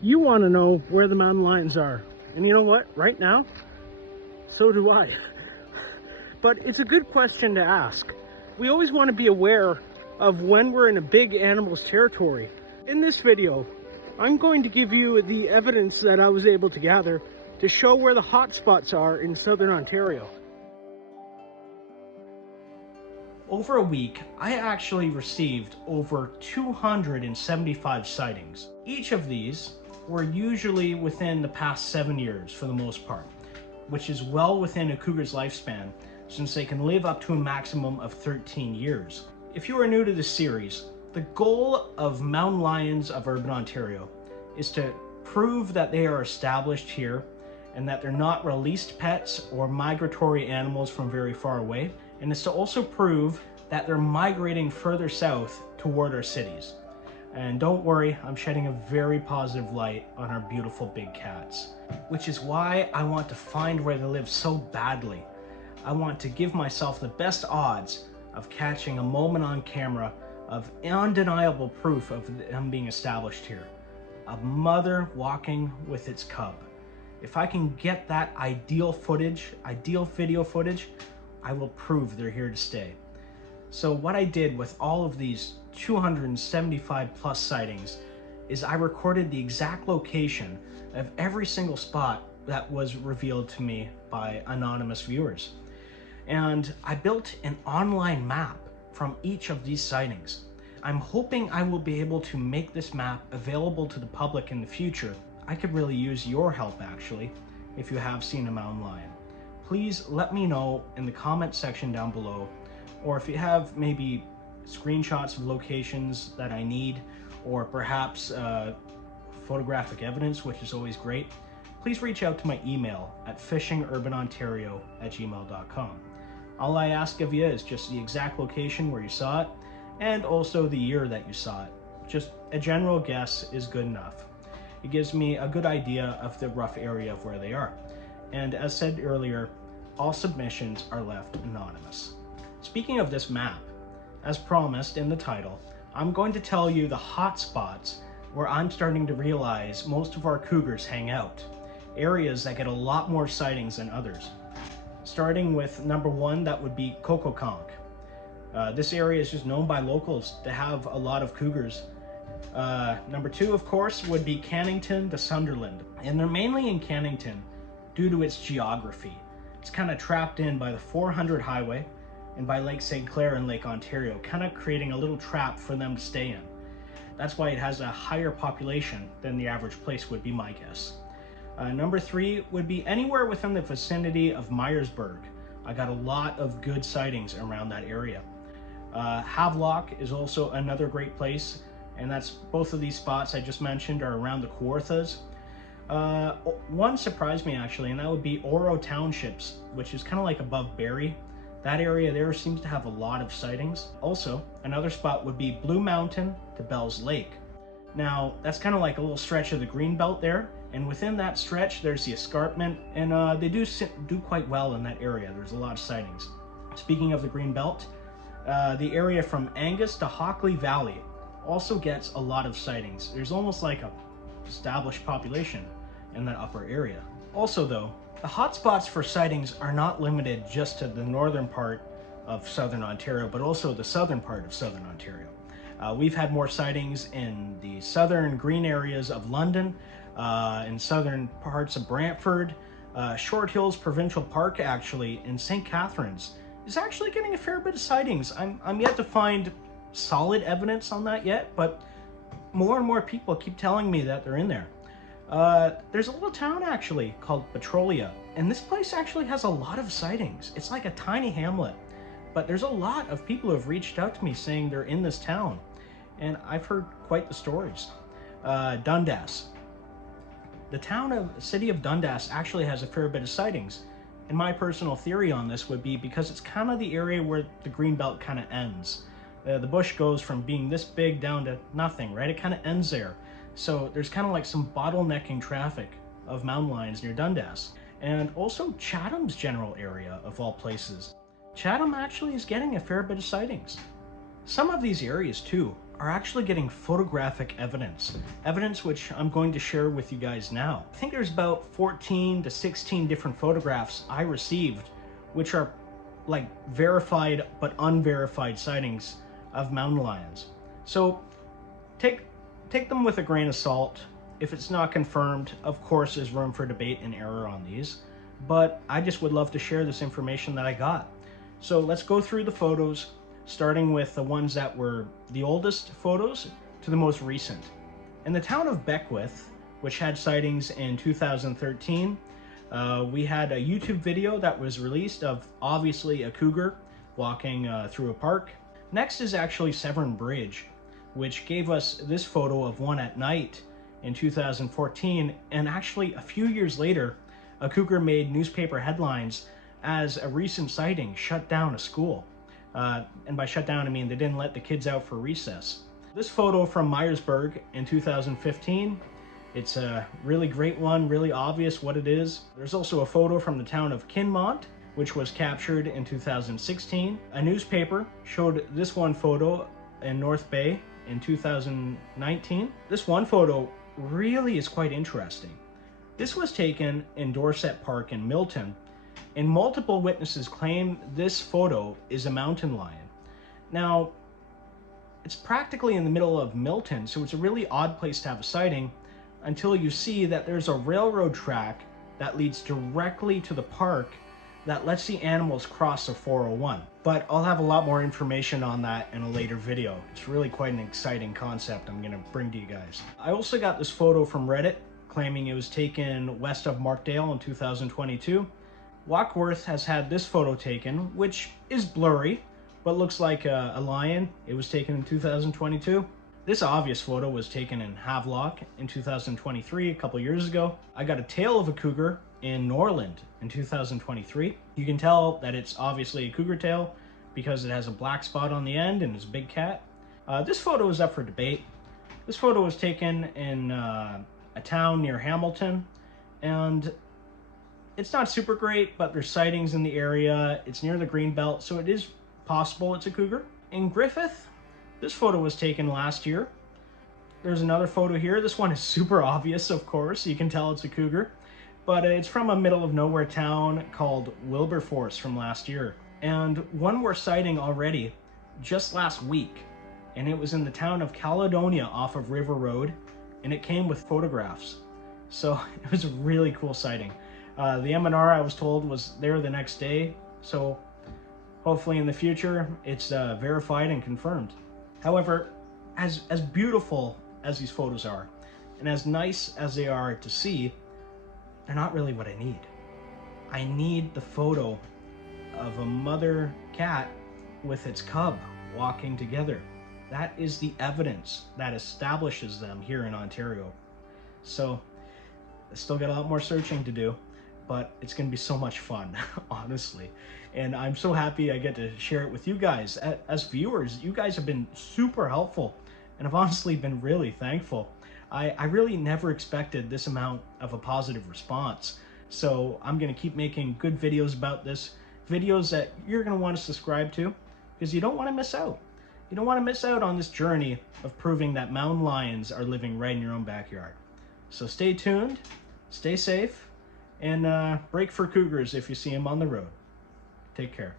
You want to know where the mountain lions are. And you know what? Right now, so do I. But it's a good question to ask. We always want to be aware of when we're in a big animal's territory. In this video, I'm going to give you the evidence that I was able to gather to show where the hotspots are in southern Ontario. Over a week, I actually received over 275 sightings. Each of these were usually within the past 7 years for the most part, which is well within a cougar's lifespan since they can live up to a maximum of 13 years. If you are new to this series, the goal of mountain lions of urban Ontario is to prove that they are established here and that they're not released pets or migratory animals from very far away, and it's to also prove that they're migrating further south toward our cities. And don't worry, I'm shedding a very positive light on our beautiful big cats, which is why I want to find where they live so badly. I want to give myself the best odds of catching a moment on camera of undeniable proof of them being established here. A mother walking with its cub. If I can get that ideal video footage, I will prove they're here to stay. So what I did with all of these 275 plus sightings is I recorded the exact location of every single spot that was revealed to me by anonymous viewers. And I built an online map from each of these sightings. I'm hoping I will be able to make this map available to the public in the future. I could really use your help actually, if you have seen a mountain lion. Please let me know in the comment section down below, or if you have maybe screenshots of locations that I need, or perhaps photographic evidence, which is always great. Please reach out to my email at fishingurbanontario@gmail.com. All I ask of you is just the exact location where you saw it, and also the year that you saw it. Just a general guess is good enough. It gives me a good idea of the rough area of where they are. And as said earlier, all submissions are left anonymous. Speaking of this map, as promised in the title, I'm going to tell you the hot spots where I'm starting to realize most of our cougars hang out. Areas that get a lot more sightings than others. Starting with number one, that would be Cococonk. This area is just known by locals to have a lot of cougars. Number two, of course, would be Cannington to Sunderland. And they're mainly in Cannington due to its geography. It's kind of trapped in by the 400 highway and by Lake St. Clair and Lake Ontario, kind of creating a little trap for them to stay in. That's why it has a higher population than the average place would be, my guess. Number three would be anywhere within the vicinity of Myersburg. I got a lot of good sightings around that area. Havelock is also another great place, and that's both of these spots I just mentioned are around the Kawarthas. One surprised me actually, and that would be Oro Townships, which is kind of like above Barrie. That area there seems to have a lot of sightings. Also, another spot would be Blue Mountain to Bell's Lake. Now, that's kind of like a little stretch of the Greenbelt there, and within that stretch, there's the escarpment, and they do quite well in that area. There's a lot of sightings. Speaking of the Greenbelt, the area from Angus to Hockley Valley also gets a lot of sightings. There's almost like a established population in that upper area. Also though, the hotspots for sightings are not limited just to the northern part of southern Ontario, but also the southern part of southern Ontario. We've had more sightings in the southern green areas of London, in southern parts of Brantford, Short Hills Provincial Park actually, in St. Catharines is actually getting a fair bit of sightings. I'm yet to find solid evidence on that yet, but more and more people keep telling me that they're in there. There's a little town actually called Petrolia, and this place actually has a lot of sightings. It's like a tiny hamlet, but there's a lot of people who have reached out to me saying they're in this town, and I've heard quite the stories. Dundas. The city of Dundas actually has a fair bit of sightings, and my personal theory on this would be because it's kind of the area where the Greenbelt kind of ends. The bush goes from being this big down to nothing, right? It kind of ends there. So there's kind of like some bottlenecking traffic of mountain lions near Dundas. And also Chatham's general area of all places. Chatham actually is getting a fair bit of sightings. Some of these areas too are actually getting photographic evidence. Evidence which I'm going to share with you guys now. I think there's about 14 to 16 different photographs I received, which are like verified but unverified sightings of mountain lions. So take them with a grain of salt. If it's not confirmed, of course, there's room for debate and error on these, but I just would love to share this information that I got. So let's go through the photos, starting with the ones that were the oldest photos to the most recent. In the town of Beckwith, which had sightings in 2013, we had a YouTube video that was released of obviously a cougar walking through a park. Next is actually Severn Bridge, which gave us this photo of one at night in 2014, and actually a few years later, a cougar made newspaper headlines as a recent sighting shut down a school. And by shut down, I mean they didn't let the kids out for recess. This photo from Myersburg in 2015, it's a really great one, really obvious what it is. There's also a photo from the town of Kinmont, which was captured in 2016. A newspaper showed this one photo in North Bay in 2019. This one photo really is quite interesting. This was taken in Dorset Park in Milton, and multiple witnesses claim this photo is a mountain lion. Now, it's practically in the middle of Milton, so it's a really odd place to have a sighting until you see that there's a railroad track that leads directly to the park that lets the animals cross the 401. But I'll have a lot more information on that in a later video. It's really quite an exciting concept I'm gonna bring to you guys. I also got this photo from Reddit claiming it was taken west of Markdale in 2022. Warkworth has had this photo taken, which is blurry, but looks like a lion. It was taken in 2022. This obvious photo was taken in Havelock in 2023, a couple years ago. I got a tail of a cougar in Norland in 2023. You can tell that it's obviously a cougar tail because it has a black spot on the end and it's a big cat. This photo is up for debate. This photo was taken in a town near Hamilton, and it's not super great, but there's sightings in the area. It's near the Greenbelt, so it is possible it's a cougar. In Griffith, this photo was taken last year. There's another photo here. This one is super obvious, of course. You can tell it's a cougar, but it's from a middle of nowhere town called Wilberforce from last year. And one more sighting already just last week, and it was in the town of Caledonia off of River Road, and it came with photographs. So it was a really cool sighting. The OMNR, I was told, was there the next day, so hopefully in the future it's verified and confirmed. However, as beautiful as these photos are, and as nice as they are to see, they're not really what I need. I need the photo of a mother cat with its cub walking together. That is the evidence that establishes them here in Ontario. So I still got a lot more searching to do, but it's going to be so much fun, honestly. And I'm so happy I get to share it with you guys. As viewers, you guys have been super helpful, and I've honestly been really thankful. I really never expected this amount of a positive response. So I'm going to keep making good videos about this, videos that you're going to want to subscribe to, because you don't want to miss out. You don't want to miss out on this journey of proving that mountain lions are living right in your own backyard. So stay tuned, stay safe, and break for cougars if you see them on the road. Take care.